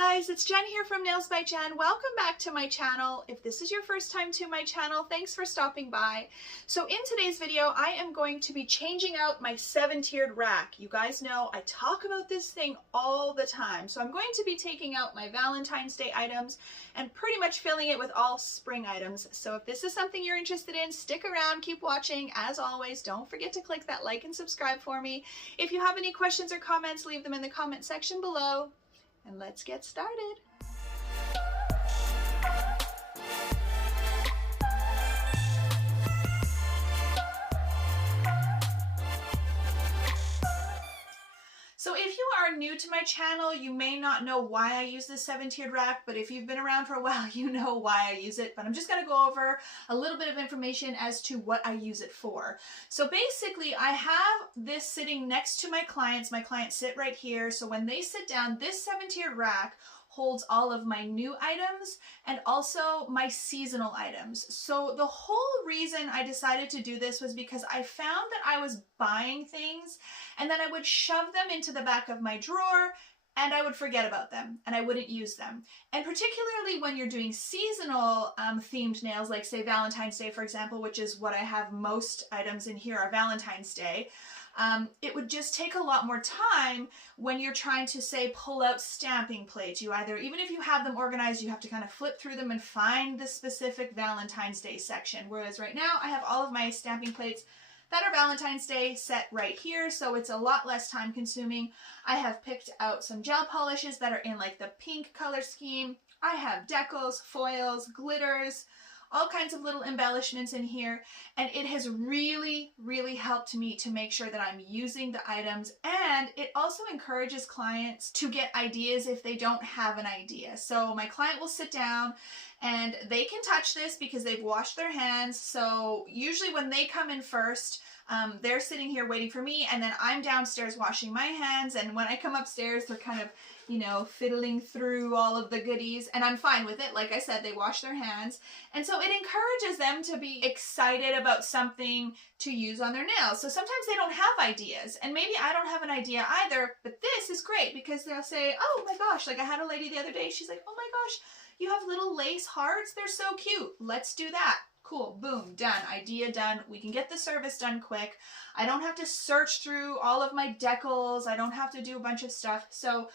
guys, it's Jen here from Nails by Jen. Welcome back to my channel. If this is your first time to my channel, thanks for stopping by. So in today's video, I am going to be changing out my 7-tiered rack. You guys know I talk about this thing all the time. So I'm going to be taking out my Valentine's Day items and pretty much filling it with all spring items. So if this is something you're interested in, stick around, keep watching. As always, don't forget to click that like and subscribe for me. If you have any questions or comments, leave them in the comment section below. And let's get started. So if you are new to my channel, you may not know why I use this 7-tiered rack, but if you've been around for a while, you know why I use it. But I'm just going to go over a little bit of information as to what I use it for. So basically, I have this sitting next to my clients. My clients sit right here. So when they sit down, this 7-tiered rack holds all of my new items and also my seasonal items. So the whole reason I decided to do this was because I found that I was buying things and then I would shove them into the back of my drawer and I would forget about them and I wouldn't use them. And particularly when you're doing seasonal themed nails, like say Valentine's Day, for example, which is what I have most items in here are Valentine's Day. It would just take a lot more time when you're trying to, say, pull out stamping plates. You either, even if you have them organized, you have to kind of flip through them and find the specific Valentine's Day section. Whereas right now I have all of my stamping plates that are Valentine's Day set right here, so it's a lot less time consuming. I have picked out some gel polishes that are in like the pink color scheme. I have decals, foils, glitters, all kinds of little embellishments in here, and it has really helped me to make sure that I'm using the items, and it also encourages clients to get ideas if they don't have an idea. So my client will sit down and they can touch this because they've washed their hands. So usually when they come in first, they're sitting here waiting for me, and then I'm downstairs washing my hands, and when I come upstairs, they're kind of, you know, fiddling through all of the goodies, and I'm fine with it. Like I said, they wash their hands, and so it encourages them to be excited about something to use on their nails. So sometimes they don't have ideas, and maybe I don't have an idea either, but this is great because they'll say, oh my gosh, like I had a lady the other day, she's like, oh my gosh, you have little lace hearts, they're so cute, let's do that. Cool, boom, done, idea done. We can get the service done quick. I don't have to search through all of my decals. I don't have to do a bunch of stuff. So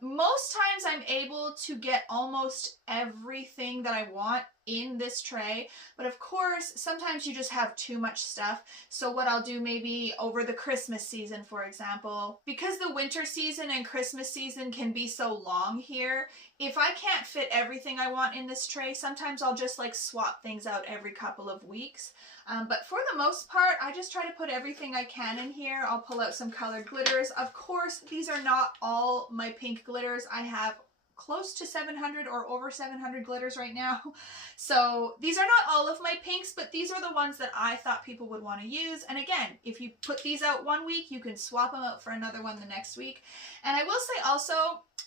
most times I'm able to get almost everything that I want in this tray, but of course sometimes you just have too much stuff. So what I'll do maybe over the Christmas season, for example, because the winter season and Christmas season can be so long here, if I can't fit everything I want in this tray, sometimes I'll just like swap things out every couple of weeks. But for the most part, I just try to put everything I can in here. I'll pull out some colored glitters. Of course, these are not all my pink glitters. I have close to 700 or over 700 glitters right now. So these are not all of my pinks, but these are the ones that I thought people would want to use. And again, if you put these out one week, you can swap them out for another one the next week. And I will say also,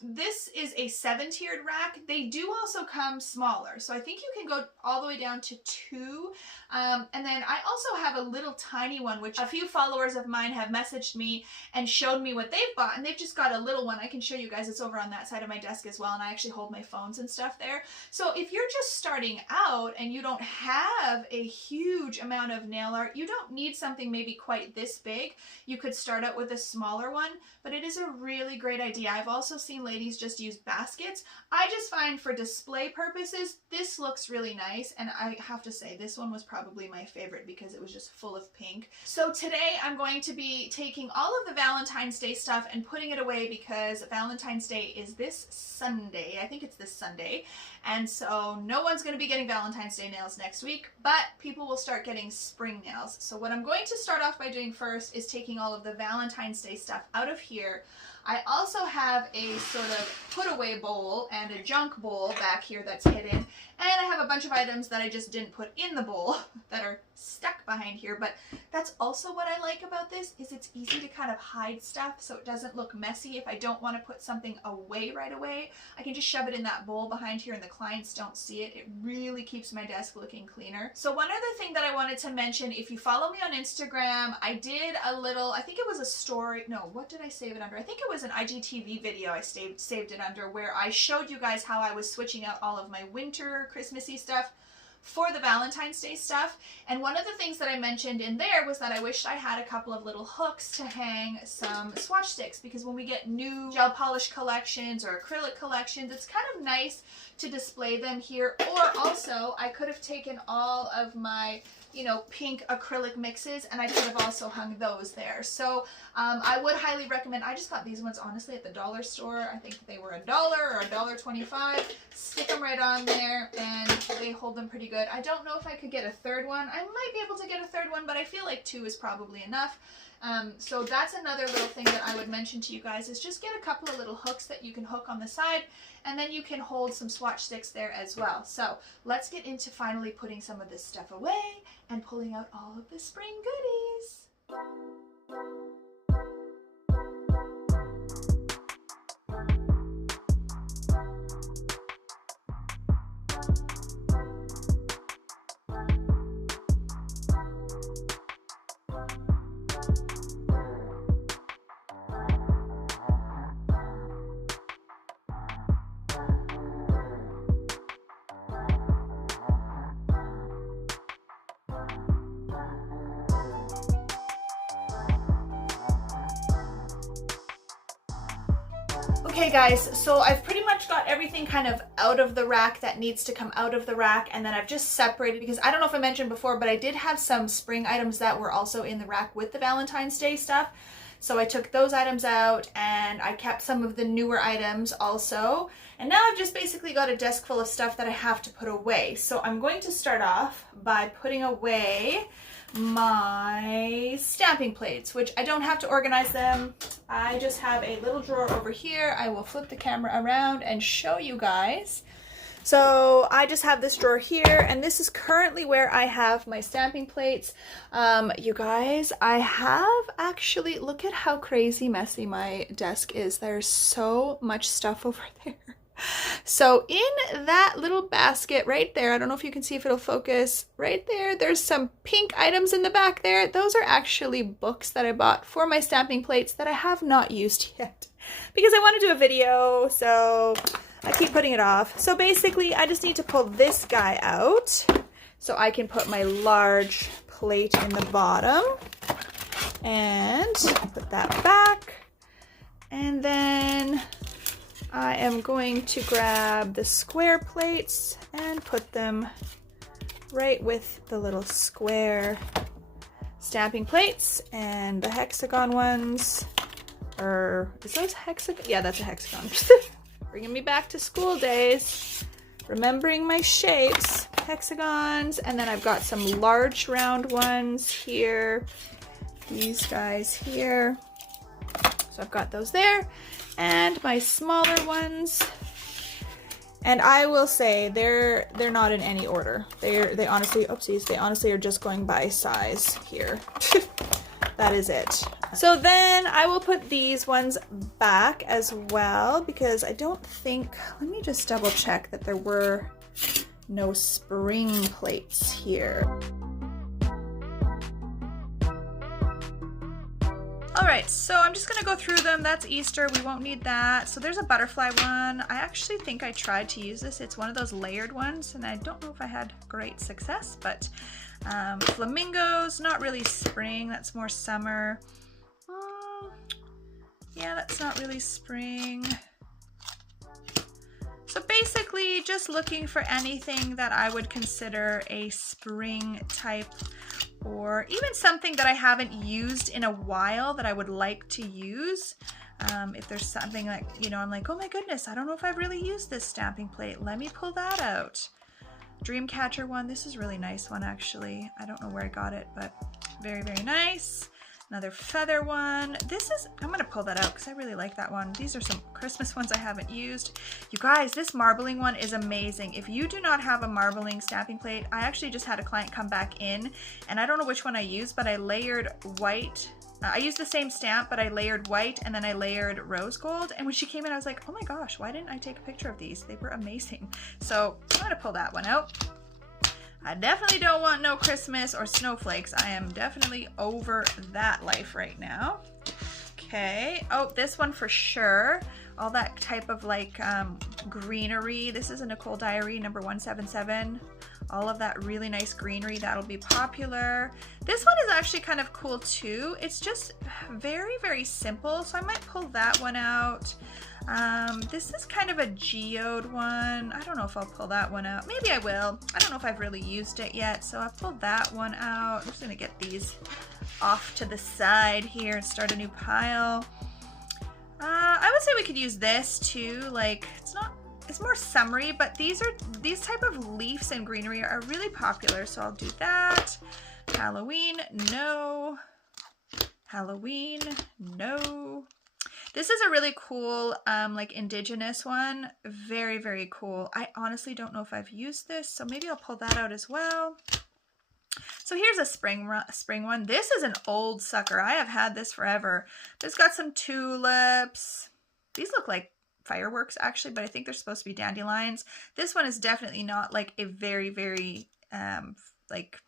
this is a 7-tiered rack. They do also come smaller. So I think you can go all the way down to 2. And then I also have a little tiny one, which a few followers of mine have messaged me and showed me what they've bought. And they've just got a little one. I can show you guys. It's over on that side of my desk as well. And I actually hold my phones and stuff there. So if you're just starting out and you don't have a huge amount of nail art, you don't need something maybe quite this big. You could start out with a smaller one, but it is a really great idea. I've also seen ladies just use baskets. I just find for display purposes, this looks really nice. And I have to say, this one was probably my favorite because it was just full of pink. So today I'm going to be taking all of the Valentine's Day stuff and putting it away because Valentine's Day is this Sunday. I think it's this Sunday. And so no one's going to be getting Valentine's Day nails next week, but people will start getting spring nails. So what I'm going to start off by doing first is taking all of the Valentine's Day stuff out of here. I also have a sort of put away bowl and a junk bowl back here that's hidden. And I have a bunch of items that I just didn't put in the bowl that are stuck behind here. But that's also what I like about this is it's easy to kind of hide stuff so it doesn't look messy. If I don't want to put something away right away, I can just shove it in that bowl behind here and the clients don't see it. It really keeps my desk looking cleaner. So one other thing that I wanted to mention, if you follow me on Instagram, I did a little, I think it was a story, no, what did I save it under? I think it was was an IGTV video I saved it under, where I showed you guys how I was switching out all of my winter Christmassy stuff for the Valentine's Day stuff. And one of the things that I mentioned in there was that I wished I had a couple of little hooks to hang some swatch sticks, because when we get new gel polish collections or acrylic collections, it's kind of nice to display them here. Or also, I could have taken all of my, you know, pink acrylic mixes and I could have also hung those there. So I would highly recommend, I just got these ones honestly at the dollar store. I think they were $1 or $1.25. Stick them right on there and they hold them pretty good. I don't know if I could get a third one. I might be able to get a third one, but I feel like 2 is probably enough. So that's another little thing that I would mention to you guys, is just get a couple of little hooks that you can hook on the side, and then you can hold some swatch sticks there as well. So let's get into finally putting some of this stuff away and pulling out all of the spring goodies. Okay guys, so I've pretty much got everything kind of out of the rack that needs to come out of the rack, and then I've just separated, because I don't know if I mentioned before, but I did have some spring items that were also in the rack with the Valentine's Day stuff. So I took those items out and I kept some of the newer items also. And now I've just basically got a desk full of stuff that I have to put away. So I'm going to start off by putting away my stamping plates, which I don't have to organize them. I just have a little drawer over here. I will flip the camera around and show you guys. So I just have this drawer here, and this is currently where I have my stamping plates. You guys, I have actually, look at how crazy messy my desk is. There's so much stuff over there. So in that little basket right there, I don't know if you can see if it'll focus right there, there's some pink items in the back there. Those are actually books that I bought for my stamping plates that I have not used yet because I want to do a video, so I keep putting it off. So basically I just need to pull this guy out so I can put my large plate in the bottom and put that back, and then I am going to grab the square plates and put them right with the little square stamping plates, and the hexagon ones, or is those hexagon? Yeah, that's a hexagon. Bringing me back to school days, remembering my shapes, hexagons, and then I've got some large round ones here, these guys here. So I've got those there. And my smaller ones, and I will say they're not in any order. They honestly, oopsies, they honestly are just going by size here. That is it. So then I will put these ones back as well, because I don't think, let me just double check that there were no spring plates here. Alright, so I'm just going to go through them. That's Easter, we won't need that. So there's a butterfly one. I actually think I tried to use this. It's one of those layered ones, and I don't know if I had great success, but flamingos, not really spring, that's more summer. Yeah, that's not really spring. So basically just looking for anything that I would consider a spring type, or even something that I haven't used in a while that I would like to use. If there's something like, you know, I'm like, oh my goodness, I don't know if I've really used this stamping plate. Let me pull that out. Dreamcatcher one. This is a really nice one, actually. I don't know where I got it, but very, very nice. Another feather one. This is, I'm going to pull that out because I really like that one. These are some Christmas ones I haven't used. You guys, this marbling one is amazing. If you do not have a marbling stamping plate, I actually just had a client come back in, and I don't know which one I used, but I layered white. I used the same stamp, but I layered white and then I layered rose gold. And when she came in, I was like, oh my gosh, why didn't I take a picture of these? They were amazing. So I'm going to pull that one out. I definitely don't want no Christmas or snowflakes. I am definitely over that life right now. Okay. Oh, this one for sure. All that type of like greenery. This is a Nicole Diary number 177. All of that really nice greenery, that'll be popular. This one is actually kind of cool too. It's just very, very simple, so I might pull that one out. This is kind of a geode one. I don't know if I'll pull that one out. Maybe I will. I don't know if I've really used it yet, so I'll pull that one out. I'm just gonna get these off to the side here and start a new pile. I would say we could use this too. Like, it's more summery, but these type of leaves and greenery are really popular, so I'll do that. Halloween, no. Halloween, no. This is a really cool like indigenous one. Very, very cool. I honestly don't know if I've used this, so maybe I'll pull that out as well. So here's a spring one. This is an old sucker. I have had this forever. It's got some tulips. These look like fireworks actually, but I think they're supposed to be dandelions. This one is definitely not like a very, very like,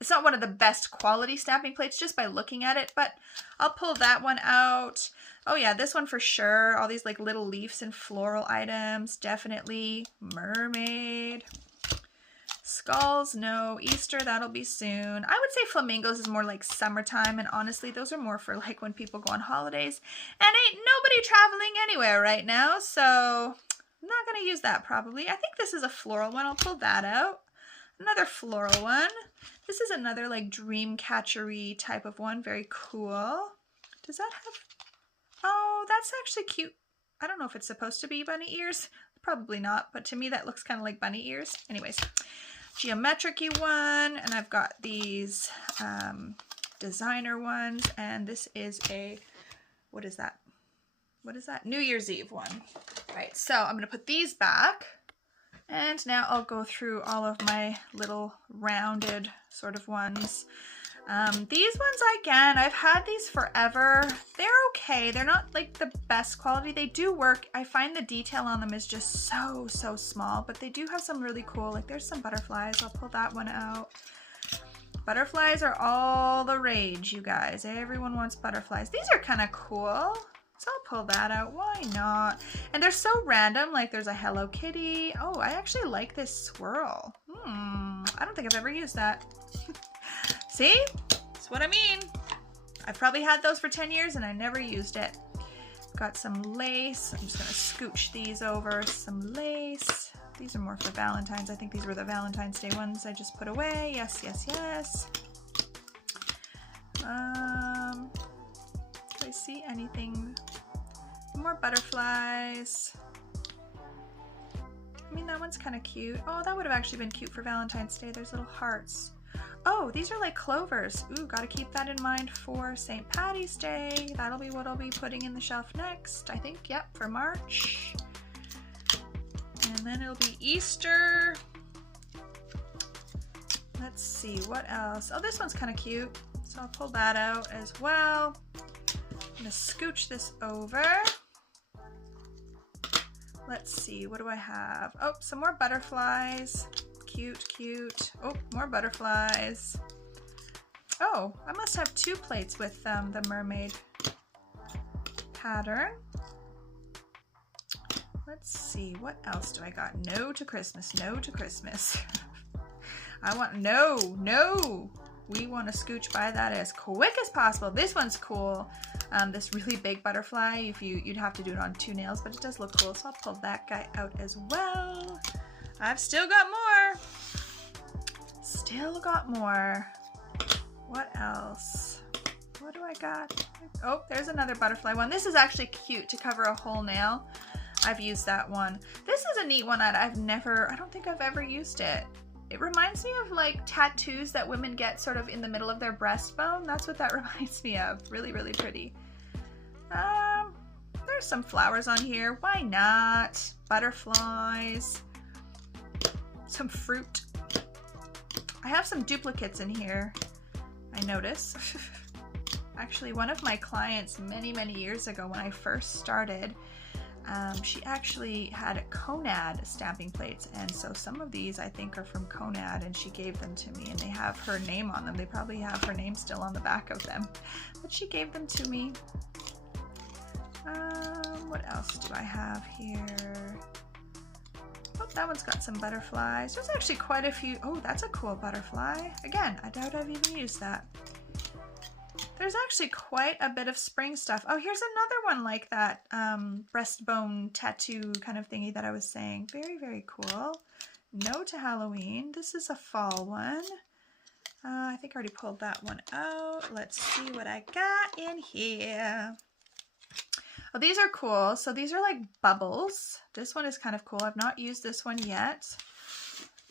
it's not one of the best quality stamping plates just by looking at it, but I'll pull that one out. Oh yeah, this one for sure. All these like little leaves and floral items, definitely. Mermaid. Skulls, no. Easter, that'll be soon. I would say flamingos is more like summertime, and honestly, those are more for like when people go on holidays, and ain't nobody traveling anywhere right now, so I'm not gonna use that probably. I think this is a floral one. I'll pull that out. Another floral one. This is another like dream catchery type of one. Very cool. Does that have... Oh, that's actually cute. I don't know if it's supposed to be bunny ears. Probably not, but to me that looks kind of like bunny ears. Anyways, geometric-y one, and I've got these designer ones, and this is a, what is that? What is that? New Year's Eve one. All right, so I'm gonna put these back, and now I'll go through all of my little rounded sort of ones. These ones, again, I've had these forever. They're okay. They're not like the best quality. They do work. I find the detail on them is just so small, but they do have some really cool, like there's some butterflies. I'll pull that one out. Butterflies are all the rage, you guys. Everyone wants butterflies. These are kind of cool, so I'll pull that out. Why not? And they're so random. Like there's a Hello Kitty. Oh, I actually like this swirl. I don't think I've ever used that. See? That's what I mean. I've probably had those for 10 years and I never used it. Got some lace. I'm just going to scooch these over. Some lace. These are more for Valentine's. I think these were the Valentine's Day ones I just put away. Yes, yes, yes. Do I see anything? More butterflies. I mean, that one's kind of cute. Oh, that would have actually been cute for Valentine's Day. There's little hearts. Oh, these are like clovers. Ooh, gotta keep that in mind for St. Patty's Day. That'll be what I'll be putting in the shelf next, I think. Yep, for March. And then it'll be Easter. Let's see, what else? Oh, this one's kind of cute. So I'll pull that out as well. I'm gonna scooch this over. Let's see, what do I have? Oh, some more butterflies. Cute, cute. Oh, more butterflies. Oh, I must have two plates with the mermaid pattern. Let's see, what else do I got? No to Christmas, no to Christmas. I want, no. We want to scooch by that as quick as possible. This one's cool. This really big butterfly, you'd have to do it on 2 nails, but it does look cool. So I'll pull that guy out as well. I've still got more. Still got more. What else? What do I got? Oh, there's another butterfly one. This is actually cute to cover a whole nail. I've used that one. This is a neat one that I don't think I've ever used it. It reminds me of like tattoos that women get sort of in the middle of their breastbone. That's what that reminds me of. Really, really pretty. There's some flowers on here. Why not? Butterflies. Some fruit. I have some duplicates in here, I notice. Actually, one of my clients many years ago when I first started, she actually had Conad stamping plates, and so some of these I think are from Conad, and she gave them to me, and they have her name on them. They probably have her name still on the back of them, but she gave them to me. What else do I have here? Oh, that one's got some butterflies. There's actually quite a few. Oh, that's a cool butterfly. Again, I doubt I've even used that. There's actually quite a bit of spring stuff. Oh, here's another one like that breastbone tattoo kind of thingy that I was saying. Very, very cool. No to Halloween. This is a fall one. I think I already pulled that one out. Let's see what I got in here. Oh, these are cool. So these are like bubbles. This one is kind of cool. I've not used this one yet,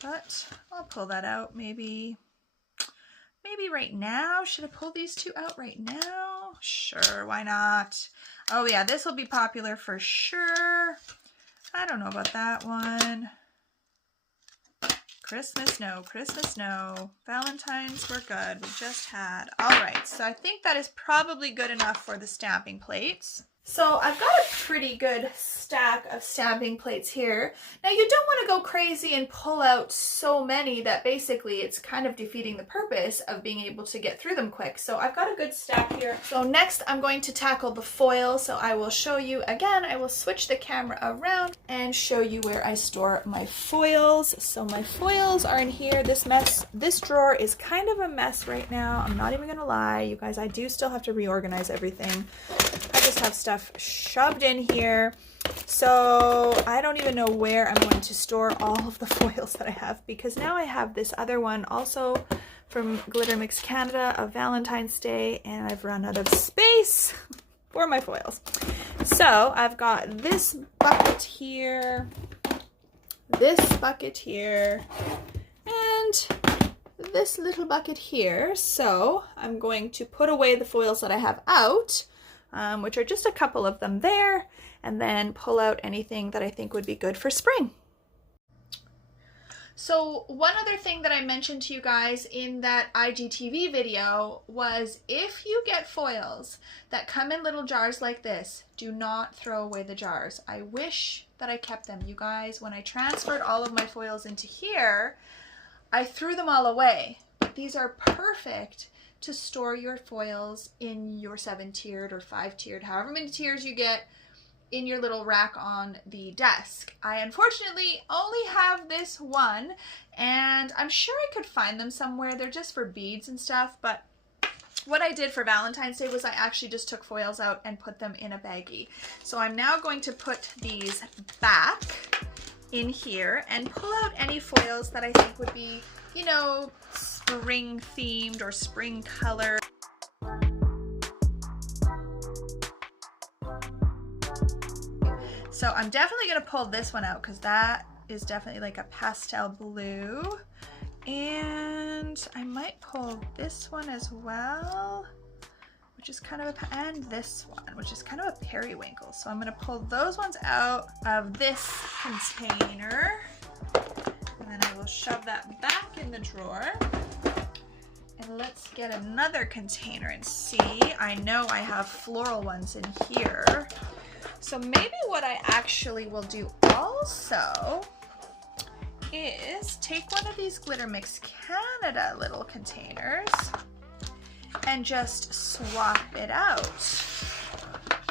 but I'll pull that out maybe right now. Should I pull these two out right now? Sure, why not? Oh yeah, this will be popular for sure. I don't know about that one. Christmas, no. Christmas, no. Valentine's, we're good. We just had. All right, so I think that is probably good enough for the stamping plates. So I've got a pretty good stack of stamping plates here. Now you don't want to go crazy and pull out so many that basically it's kind of defeating the purpose of being able to get through them quick. So I've got a good stack here. So next I'm going to tackle the foil. So I will show you again, I will switch the camera around and show you where I store my foils. So my foils are in here. This drawer is kind of a mess right now. I'm not even gonna lie, you guys, I do still have to reorganize everything. I just have stuff shoved in here, so I don't even know where I'm going to store all of the foils that I have, because now I have this other one also from Glitter Mix Canada of Valentine's Day, and I've run out of space for my foils. So I've got this bucket here, this bucket here, and this little bucket here. So I'm going to put away the foils that I have out, which are just a couple of them there, and then pull out anything that I think would be good for spring. So one other thing that I mentioned to you guys in that IGTV video was, if you get foils that come in little jars like this, do not throw away the jars. I wish that I kept them. You guys, when I transferred all of my foils into here, I threw them all away. But these are perfect to store your foils in your 7-tiered or 5-tiered, however many tiers you get, in your little rack on the desk. I unfortunately only have this one, and I'm sure I could find them somewhere. They're just for beads and stuff, but what I did for Valentine's Day was I actually just took foils out and put them in a baggie. So I'm now going to put these back in here and pull out any foils that I think would be, you know, spring themed or spring color. So I'm definitely going to pull this one out because that is definitely like a pastel blue. And I might pull this one as well, which is kind of a, and this one, which is kind of a periwinkle. So I'm going to pull those ones out of this container. And then I will shove that back in the drawer. And let's get another container and see. I know I have floral ones in here. So maybe what I actually will do also is take one of these Glitter Mix Canada little containers and just swap it out.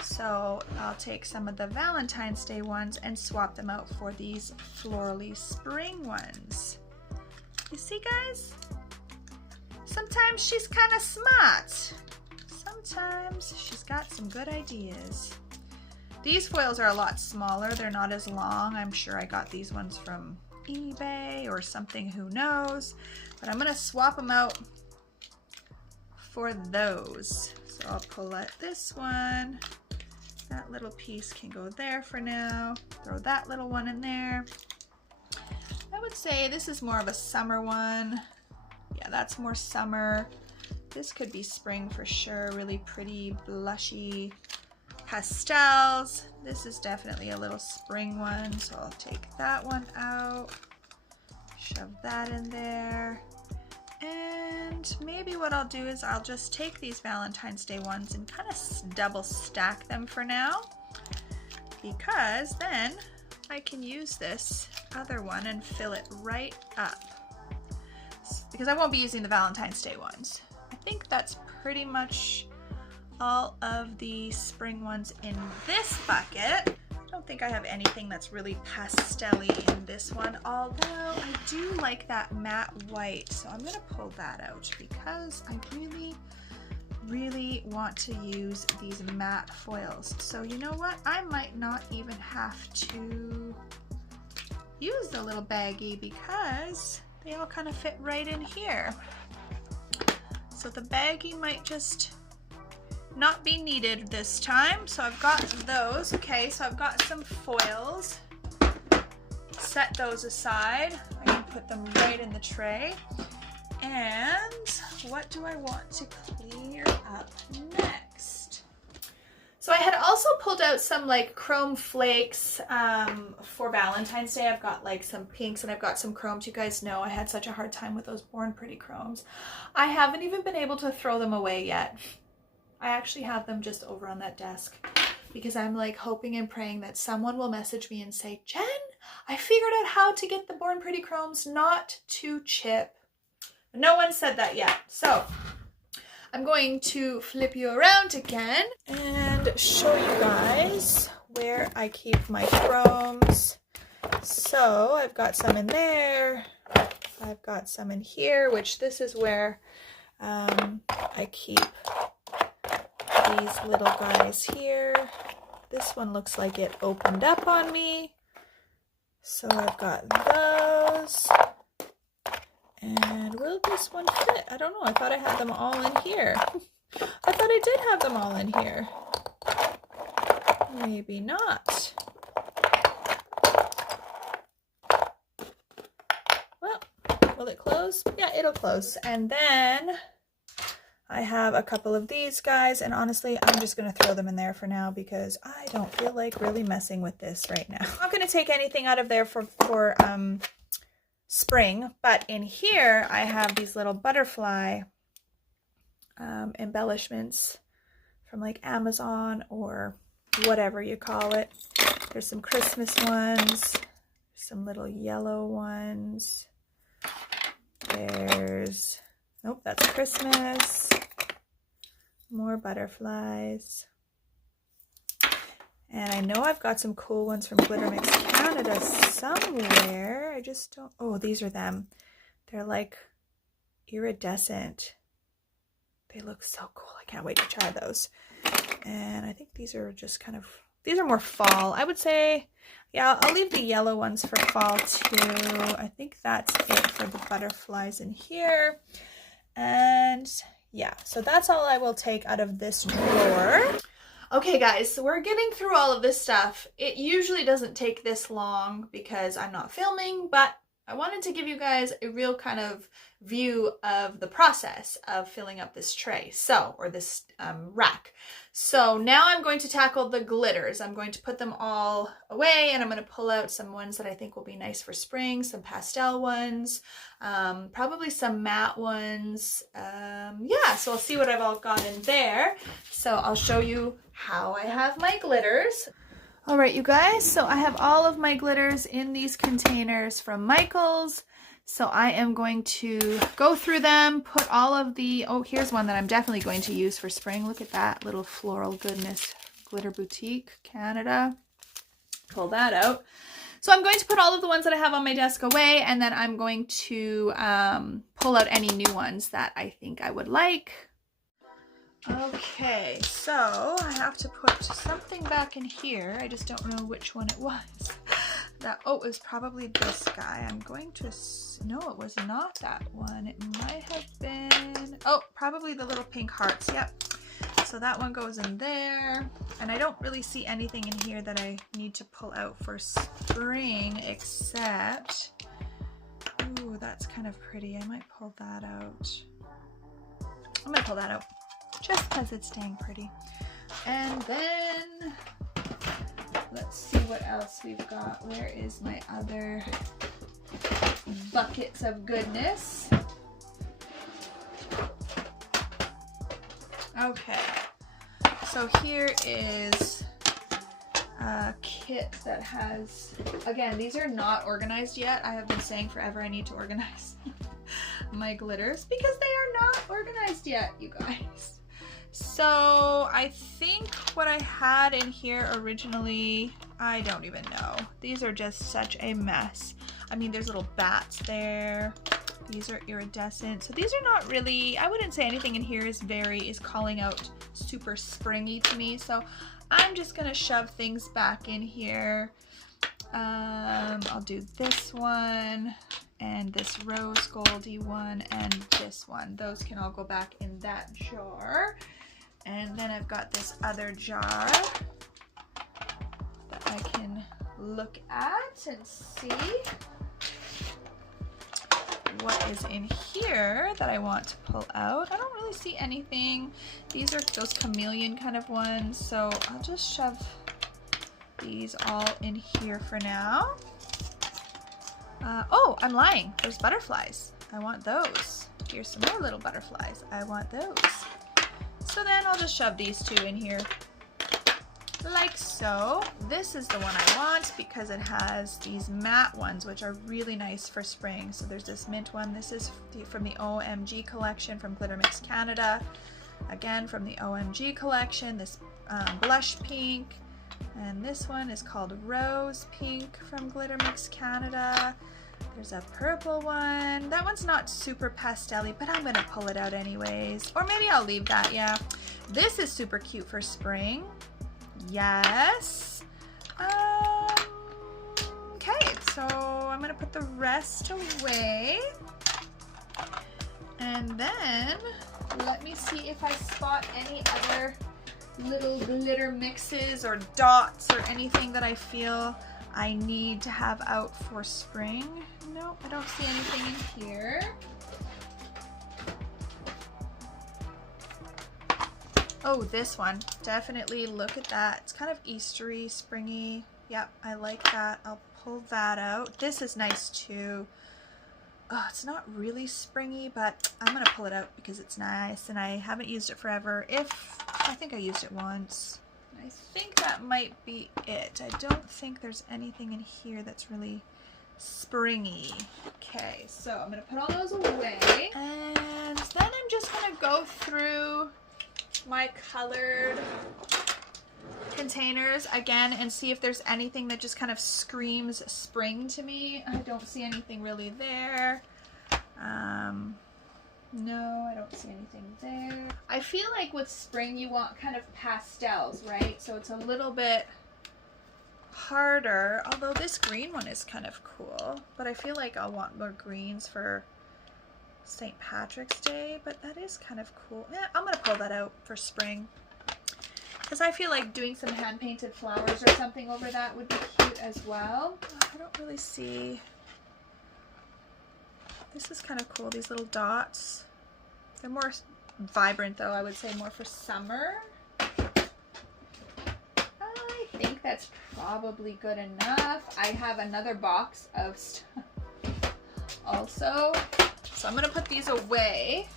So I'll take some of the Valentine's Day ones and swap them out for these florally spring ones. You see, guys? Sometimes she's kind of smart. Sometimes she's got some good ideas. These foils are a lot smaller. They're not as long. I'm sure I got these ones from eBay or something, who knows. But I'm gonna swap them out for those. So I'll pull out this one. That little piece can go there for now. Throw that little one in there. I would say this is more of a summer one. Yeah, that's more summer. This could be spring for sure. Really pretty, blushy pastels. This is definitely a little spring one, so I'll take that one out, shove that in there. And maybe what I'll do is I'll just take these Valentine's Day ones and kind of double stack them for now, because then I can use this other one and fill it right up, because I won't be using the Valentine's Day ones. I think that's pretty much all of the spring ones in this bucket. I don't think I have anything that's really pastel-y in this one, although I do like that matte white. So I'm gonna pull that out because I really want to use these matte foils. So you know what? I might not even have to use the little baggie because they all kind of fit right in here. So the baggie might just not be needed this time. So I've got those. Okay, so I've got some foils. Set those aside. I can put them right in the tray. And what do I want to clear up next? So I had also pulled out some like chrome flakes for Valentine's Day. I've got like some pinks and I've got some chromes. You guys know I had such a hard time with those Born Pretty chromes. I haven't even been able to throw them away yet. I actually have them just over on that desk because I'm like hoping and praying that someone will message me and say, Jen, I figured out how to get the Born Pretty chromes not to chip. No one said that yet. So I'm going to flip you around again and show you guys where I keep my chromes. So I've got some in there. I've got some in here, which this is where I keep these little guys here. This one looks like it opened up on me. So I've got those. And will this one fit? I don't know. I thought I had them all in here. I thought I did have them all in here. Maybe not. Well, will it close? Yeah, it'll close. And then I have a couple of these guys, and honestly, I'm just going to throw them in there for now because I don't feel like really messing with this right now. I'm not going to take anything out of there for spring, but in here I have these little butterfly embellishments from like Amazon or whatever you call it. There's some Christmas ones, some little yellow ones. There's, nope, that's Christmas. More butterflies. And I know I've got some cool ones from Glitter Mix Canada somewhere. I just don't... Oh, these are them. They're like iridescent. They look so cool. I can't wait to try those. And I think these are just kind of... These are more fall. I would say... Yeah, I'll leave the yellow ones for fall too. I think that's it for the butterflies in here. And yeah, so that's all I will take out of this drawer. Okay guys, so we're getting through all of this stuff. It usually doesn't take this long because I'm not filming, but I wanted to give you guys a real kind of view of the process of filling up this tray, or this rack. So now I'm going to tackle the glitters. I'm going to put them all away and I'm going to pull out some ones that I think will be nice for spring, some pastel ones, probably some matte ones. Yeah, so I'll see what I've all got in there. So I'll show you how I have my glitters. All right, you guys, so I have all of my glitters in these containers from Michaels. So I am going to go through them, put all of the, oh, here's one that I'm definitely going to use for spring. Look at that little floral goodness, Glitter Boutique, Canada. Pull that out. So I'm going to put all of the ones that I have on my desk away, and then I'm going to pull out any new ones that I think I would like. Okay, so I have to put something back in here. I just don't know which one it was. Oh, it was probably this guy. I'm going to, no, it was not that one. It might have been, oh, probably the little pink hearts. Yep. So that one goes in there. And I don't really see anything in here that I need to pull out for spring except, ooh, that's kind of pretty. I might pull that out. I'm gonna pull that out just because it's staying pretty. And then let's see what else we've got. Where is my other buckets of goodness? Okay, so here is a kit that has, again, these are not organized yet. I have been saying forever I need to organize my glitters because they are not organized yet, you guys. So I think what I had in here originally, I don't even know. These are just such a mess. I mean, there's little bats there. These are iridescent. So these are not really, I wouldn't say anything in here is calling out super springy to me. So I'm just gonna shove things back in here. I'll do this one and this rose goldy one and this one. Those can all go back in that jar. And then I've got this other jar that I can look at and see what is in here that I want to pull out. I don't really see anything. These are those chameleon kind of ones, so I'll just shove these all in here for now. Oh, I'm lying. There's butterflies. I want those. Here's some more little butterflies. I want those. So then I'll just shove these two in here like so. This is the one I want because it has these matte ones, which are really nice for spring. So there's this mint one. This is from the OMG collection from Glitter Mix Canada. Again, from the OMG collection, this blush pink. And this one is called Rose Pink from Glitter Mix Canada. There's a purple one. That one's not super pastel-y, but I'm gonna pull it out anyways. Or maybe I'll leave that, yeah. This is super cute for spring. Yes. Okay, so I'm gonna put the rest away. And then let me see if I spot any other little glitter mixes or dots or anything that I feel I need to have out for spring. Nope, I don't see anything in here. Oh, this one. Definitely look at that. It's kind of Eastery, springy. Yep, I like that. I'll pull that out. This is nice too. Oh, it's not really springy, but I'm gonna pull it out because it's nice and I haven't used it forever. I think I used it once. I think that might be it. I don't think there's anything in here that's really springy. Okay, so I'm gonna put all those away. And then I'm just gonna go through my colored containers again and see if there's anything that just kind of screams spring to me. I don't see anything really there. No, I don't see anything there. I feel like with spring you want kind of pastels, right? So it's a little bit harder, although this green one is kind of cool, but I feel like I'll want more greens for St. Patrick's Day, but that is kind of cool. Yeah, I'm gonna pull that out for spring because I feel like doing some hand-painted flowers or something over that would be cute as well. I don't really see. This is kind of cool, these little dots. They're more vibrant though, I would say more for summer. I think that's probably good enough. I have another box of stuff also. So I'm gonna put these away.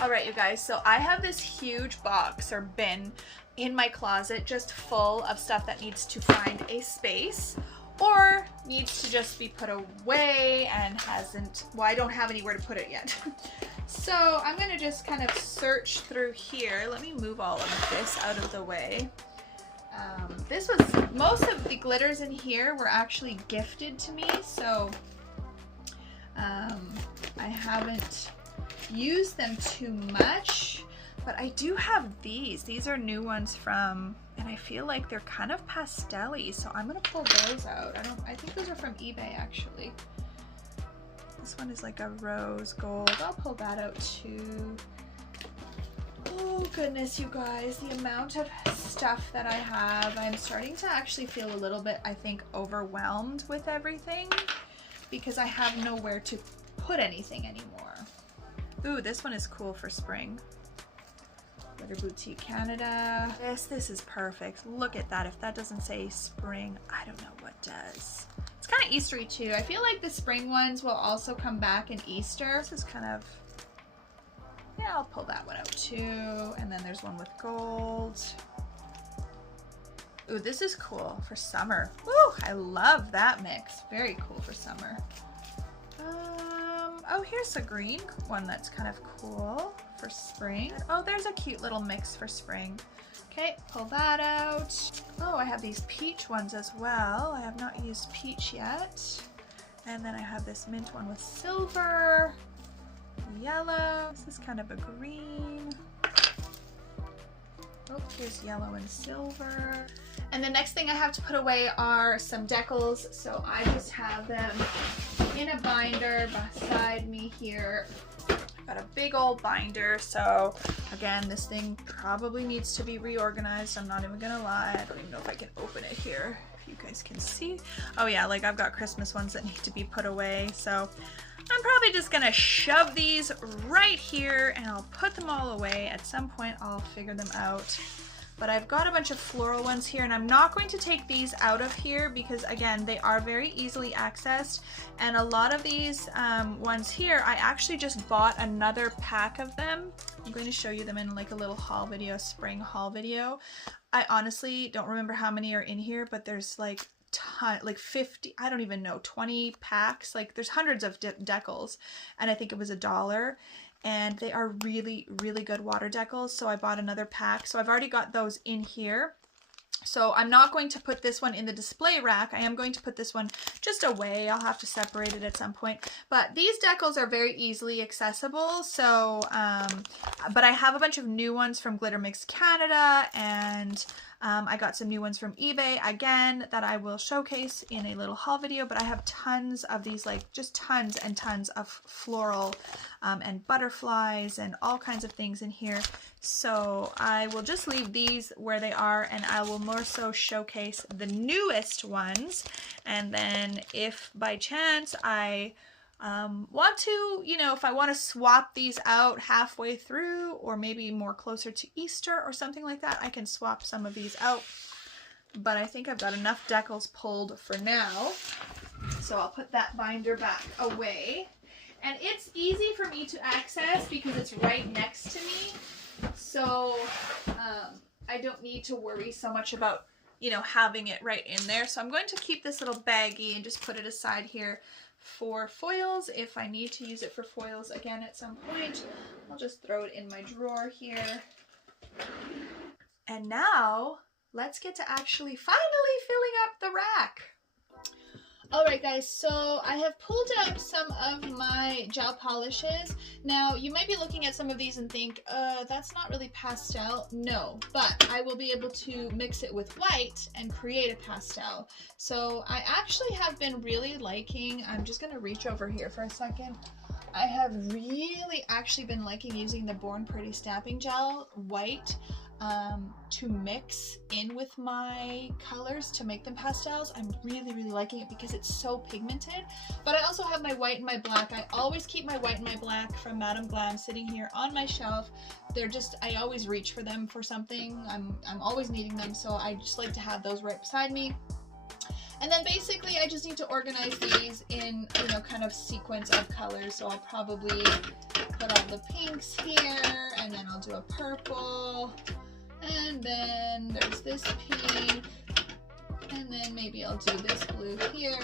All right, you guys, so I have this huge box or bin in my closet just full of stuff that needs to find a space or needs to just be put away and hasn't, well, I don't have anywhere to put it yet. So I'm gonna just kind of search through here. Let me move all of this out of the way. Most of the glitters in here were actually gifted to me, so I haven't used them too much, but I do have these. These are new ones from, and I feel like they're kind of pastel-y, so I'm gonna pull those out. I think those are from eBay actually. This one is like a rose gold. I'll pull that out too. Oh goodness, you guys, the amount of stuff that I have. I'm starting to actually feel a little bit, I think, overwhelmed with everything because I have nowhere to put anything anymore. Ooh, this one is cool for spring. Glitter Boutique Canada. This is perfect. Look at that. If that doesn't say spring, I don't know what does. It's kind kind of Eastery too. I feel like the spring ones will also come back in Easter. This is kind of, yeah, I'll pull that one out too. And then there's one with gold. Ooh, this is cool for summer. Woo, I love that mix. Very cool for summer. Oh, here's a green one that's kind of cool for spring. Oh, there's a cute little mix for spring. Okay, pull that out. Oh, I have these peach ones as well. I have not used peach yet. And then I have this mint one with silver, yellow. This is kind of a green. Oh, here's yellow and silver. And the next thing I have to put away are some decals. So I just have them in a binder beside me here. I've got a big old binder. So again, this thing probably needs to be reorganized. I'm not even gonna lie. I don't even know if I can open it here. If you guys can see. Oh yeah, like I've got Christmas ones that need to be put away. So I'm probably just gonna shove these right here and I'll put them all away. At some point I'll figure them out. But I've got a bunch of floral ones here and I'm not going to take these out of here because again, they are very easily accessed. And a lot of these ones here, I actually just bought another pack of them. I'm going to show you them in like a little haul video, spring haul video. I honestly don't remember how many are in here, but there's like like 50, I don't even know, 20 packs. Like there's hundreds of decals and I think it was $1. And they are really, really good water decals. So I bought another pack. So I've already got those in here. So I'm not going to put this one in the display rack. I am going to put this one just away. I'll have to separate it at some point. But these decals are very easily accessible. So, but I have a bunch of new ones from Glitter Mix Canada and I got some new ones from eBay, again, that I will showcase in a little haul video, but I have tons of these, like just tons and tons of floral and butterflies and all kinds of things in here. So I will just leave these where they are and I will more so showcase the newest ones. And then if by chance I want to, you know, if I want to swap these out halfway through or maybe more closer to Easter or something like that, I can swap some of these out. But I think I've got enough decals pulled for now. So I'll put that binder back away. And it's easy for me to access because it's right next to me. So I don't need to worry so much about, you know, having it right in there. So I'm going to keep this little baggie and just put it aside here for foils. If I need to use it for foils again at some point, I'll just throw it in my drawer here. And now let's get to actually finally filling up the rack. Alright guys, so I have pulled out some of my gel polishes. Now you might be looking at some of these and think, that's not really pastel. No, but I will be able to mix it with white and create a pastel. So I actually have been really liking, I'm just going to reach over here for a second. I have really actually been liking using the Born Pretty Stamping Gel white to mix in with my colors to make them pastels. I'm really, really liking it because it's so pigmented. But I also have my white and my black. I always keep my white and my black from Madame Glam sitting here on my shelf. They're just, I always reach for them for something. I'm always needing them, so I just like to have those right beside me. And then basically I just need to organize these in, you know, kind of sequence of colors. So I'll probably put all the pinks here, and then I'll do a purple, and then there's this pink, and then maybe I'll do this blue here,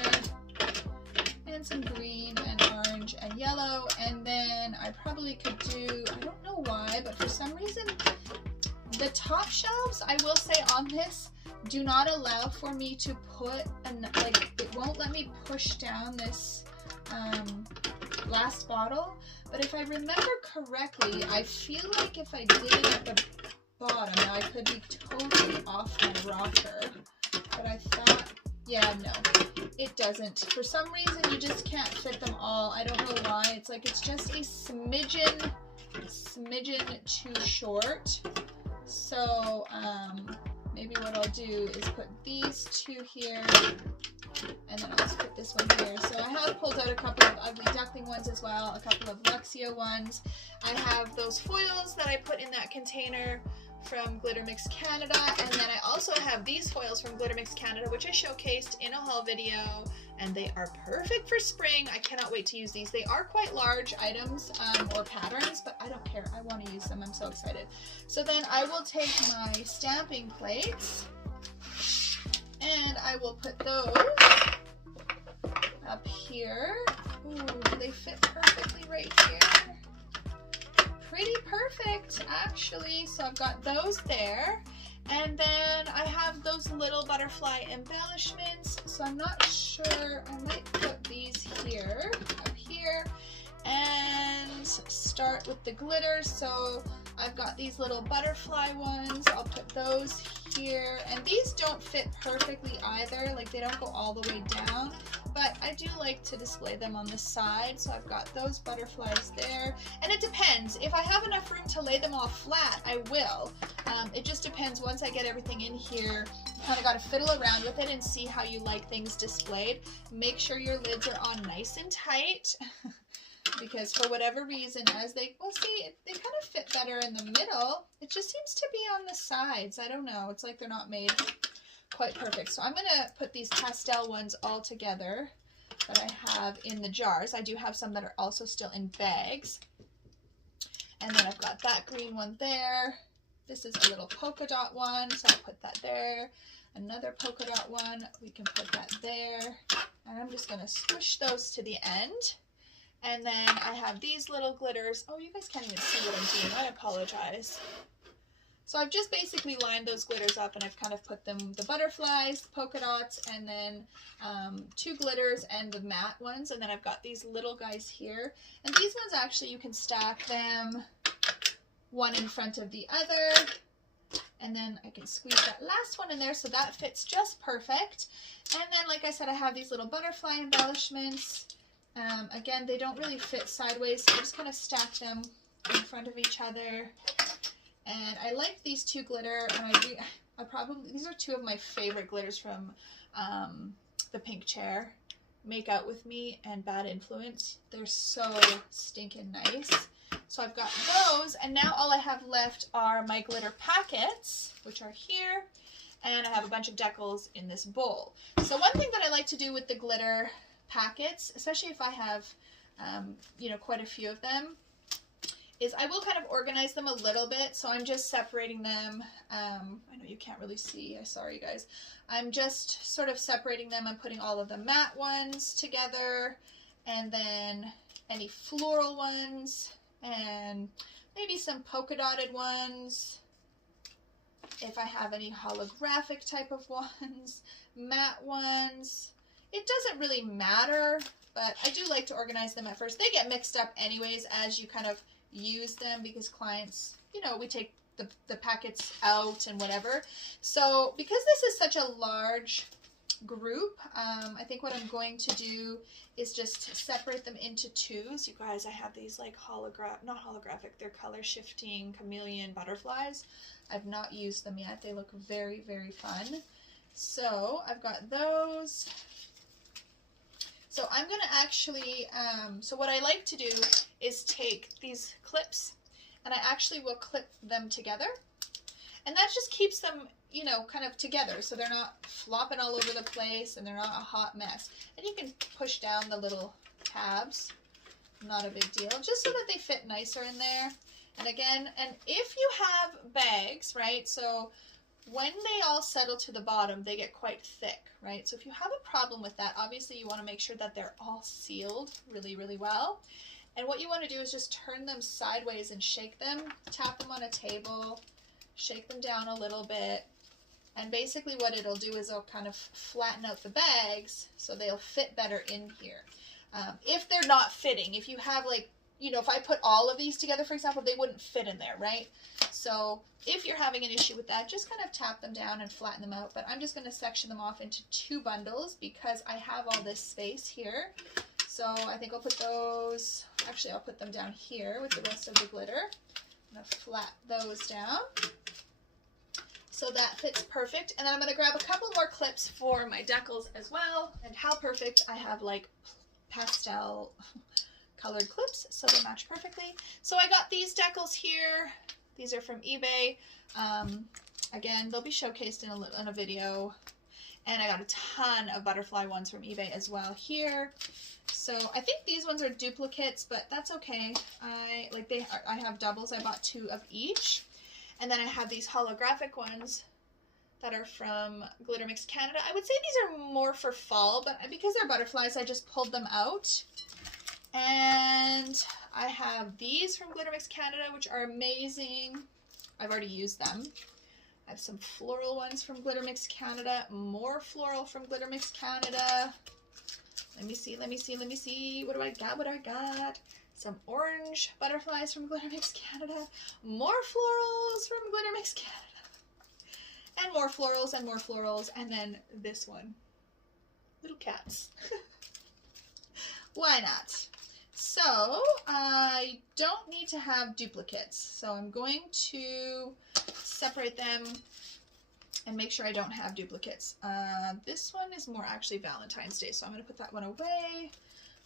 and some green and orange and yellow, and then I probably could do, I don't know why, but for some reason the top shelves, I will say on this, do not allow for me to put, like, it won't let me push down this last bottle. But if I remember correctly, I feel like if I did it at the bottom, now I could be totally off my rocker, but I thought, yeah, no, it doesn't. For some reason, you just can't fit them all. I don't know why. It's like, it's just a smidgen too short. So, maybe what I'll do is put these two here, and then I'll just put this one here. So I have pulled out a couple of Ugly Duckling ones as well, a couple of Luxio ones. I have those foils that I put in that container from Glitter Mix Canada, and then I also have these foils from Glitter Mix Canada, which I showcased in a haul video, and they are perfect for spring. I cannot wait to use these. They are quite large items or patterns, but I don't care. I want to use them. I'm so excited. So then I will take my stamping plates and I will put those up here. Ooh, they fit perfectly right here. Pretty perfect, actually. So I've got those there. And then I have those little butterfly embellishments. So I'm not sure, I might put these here, up here, and start with the glitter. So I've got these little butterfly ones. I'll put those here. And these don't fit perfectly either. Like, they don't go all the way down. But I do like to display them on the side. So I've got those butterflies there. And it depends. If I have enough room to lay them all flat, I will. It just depends. Once I get everything in here, you kind of got to fiddle around with it and see how you like things displayed. Make sure your lids are on nice and tight. Because for whatever reason, as they, well, see, they kind of fit better in the middle. It just seems to be on the sides. I don't know. It's like they're not made quite perfect. So I'm going to put these pastel ones all together that I have in the jars. I do have some that are also still in bags. And then I've got that green one there. This is a little polka dot one, so I'll put that there. Another polka dot one, we can put that there. And I'm just going to squish those to the end. And then I have these little glitters. Oh, you guys can't even see what I'm doing. I apologize. So I've just basically lined those glitters up and I've kind of put them, the butterflies, the polka dots, and then 2 glitters and the matte ones. And then I've got these little guys here. And these ones actually, you can stack them one in front of the other. And then I can squeeze that last one in there so that fits just perfect. And then, like I said, I have these little butterfly embellishments. Again, they don't really fit sideways, so I just kind of stack them in front of each other. And I like these 2 glitter, and I probably, these are 2 of my favorite glitters from the Pink Chair, Make Out With Me and Bad Influence. They're so stinking nice. So I've got those, and now all I have left are my glitter packets, which are here, and I have a bunch of decals in this bowl. So one thing that I like to do with the glitter packets, especially if I have, you know, quite a few of them, is I will kind of organize them a little bit. So I'm just separating them. I know you can't really see. Sorry, you guys. I'm just sort of separating them and putting all of the matte ones together, and then any floral ones, and maybe some polka dotted ones. If I have any holographic type of ones, matte ones. It doesn't really matter, but I do like to organize them at first. They get mixed up anyways as you kind of use them, because clients, you know, we take the packets out and whatever. So because this is such a large group, I think what I'm going to do is just separate them into 2s. You guys, I have these like not holographic, they're color shifting chameleon butterflies. I've not used them yet. They look very, very fun. So I've got those. So I'm going to actually, so what I like to do is take these clips and I actually will clip them together. And that just keeps them, you know, kind of together, so they're not flopping all over the place and they're not a hot mess. And you can push down the little tabs, not a big deal, just so that they fit nicer in there. And again, and if you have bags, right, so when they all settle to the bottom, they get quite thick, right? So if you have a problem with that, obviously you want to make sure that they're all sealed really, really well. And what you want to do is just turn them sideways and shake them, tap them on a table, shake them down a little bit. And basically what it'll do is it'll kind of flatten out the bags so they'll fit better in here. If they're not fitting, if you have like, you know, if I put all of these together, for example, they wouldn't fit in there, right? So if you're having an issue with that, just kind of tap them down and flatten them out. But I'm just going to section them off into 2 bundles because I have all this space here. So I think I'll put those, actually I'll put them down here with the rest of the glitter. I'm going to flat those down. So that fits perfect. And then I'm going to grab a couple more clips for my decals as well. And how perfect, I have like pastel colored clips, so they match perfectly. So I got these decals here. These are from eBay. Again, they'll be showcased in a video. And I got a ton of butterfly ones from eBay as well here. So I think these ones are duplicates, but that's okay. I have doubles. I bought 2 of each. And then I have these holographic ones that are from Glitter Mix Canada. I would say these are more for fall, but because they're butterflies, I just pulled them out. And I have these from Glitter Mix Canada, which are amazing. I've already used them. I have some floral ones from Glitter Mix Canada, more floral from Glitter Mix Canada. Let me see. What do I got? Some orange butterflies from Glitter Mix Canada, more florals from Glitter Mix Canada, and more florals, and then this one. Little cats. Why not? So I don't need to have duplicates. So I'm going to separate them and make sure I don't have duplicates. This one is more actually Valentine's Day, so I'm going to put that one away.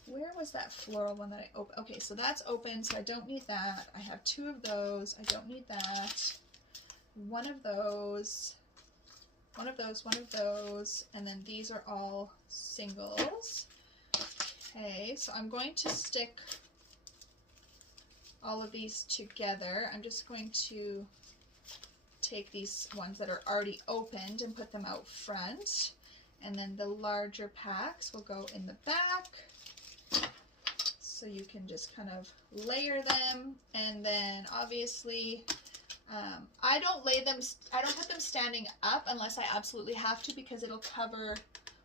Where was that floral one that I opened? Okay, so that's open, so I don't need that. I have 2 of those. I don't need that. One of those, and then these are all singles. Okay, so I'm going to stick all of these together. I'm just going to take these ones that are already opened and put them out front. And then the larger packs will go in the back. So you can just kind of layer them. And then obviously, I don't put them standing up unless I absolutely have to, because it'll cover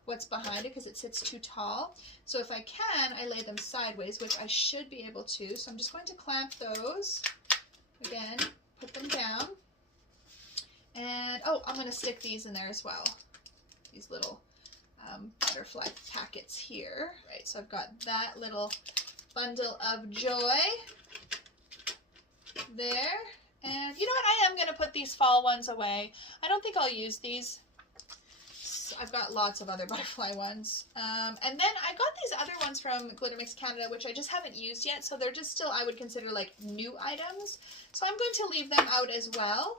what's behind it because it sits too tall. So if I can, I lay them sideways, which I should be able to. So I'm just going to clamp those. Again, put them down. And, oh, I'm going to stick these in there as well. These little butterfly packets here. Right, so I've got that little bundle of joy there. And you know what? I am going to put these fall ones away. I don't think I'll use these. I've got lots of other butterfly ones. And then I got these other ones from Glitter Mix Canada, which I just haven't used yet. So they're just still, I would consider like new items. So I'm going to leave them out as well.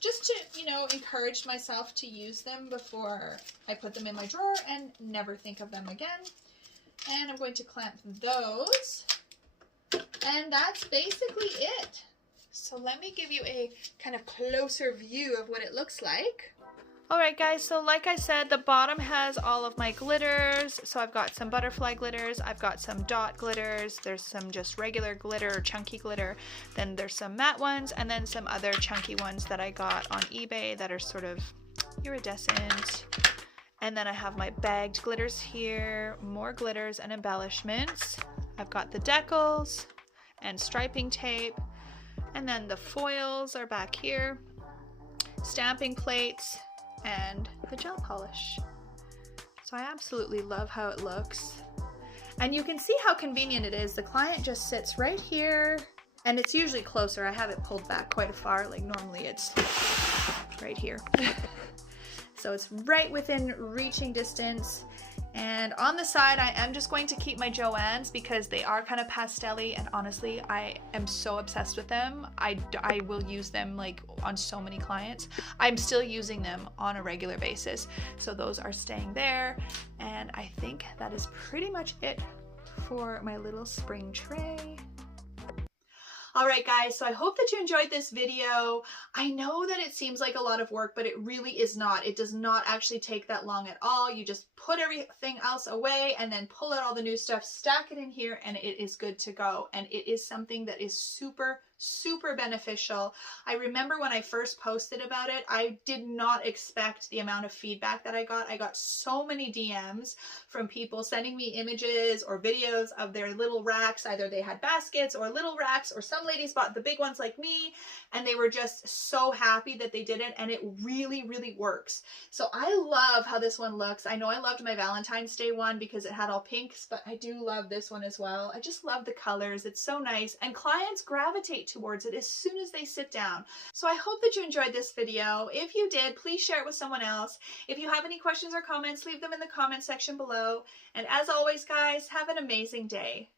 Just to, you know, encourage myself to use them before I put them in my drawer and never think of them again. And I'm going to clamp those. And that's basically it. So let me give you a kind of closer view of what it looks like. Alright guys, so like I said, the bottom has all of my glitters. So I've got some butterfly glitters, I've got some dot glitters, there's some just regular glitter or chunky glitter, then there's some matte ones, and then some other chunky ones that I got on eBay that are sort of iridescent. And then I have my bagged glitters here, more glitters and embellishments. I've got the decals and striping tape, and then the foils are back here, stamping plates, and the gel polish. So I absolutely love how it looks. And you can see how convenient it is. The client just sits right here, and it's usually closer. I have it pulled back quite far, like normally it's right here. So it's right within reaching distance. And on the side, I am just going to keep my Joann's because they are kind of pastel-y, and honestly, I am so obsessed with them. I will use them like on so many clients. I'm still using them on a regular basis. So those are staying there. And I think that is pretty much it for my little spring tray. Alright guys, so I hope that you enjoyed this video. I know that it seems like a lot of work, but it really is not. It does not actually take that long at all. You just put everything else away and then pull out all the new stuff, stack it in here, and it is good to go. And it is something that is super, super beneficial. I remember when I first posted about it, I did not expect the amount of feedback that I got. I got so many DMs from people sending me images or videos of their little racks. Either they had baskets or little racks, or some ladies bought the big ones like me, and they were just so happy that they did it, and it really, really works. So I love how this one looks. I know I loved my Valentine's Day one because it had all pinks, but I do love this one as well. I just love the colors. It's so nice, and clients gravitate towards it as soon as they sit down. So I hope that you enjoyed this video. If you did, please share it with someone else. If you have any questions or comments, leave them in the comment section below. And as always, guys, have an amazing day.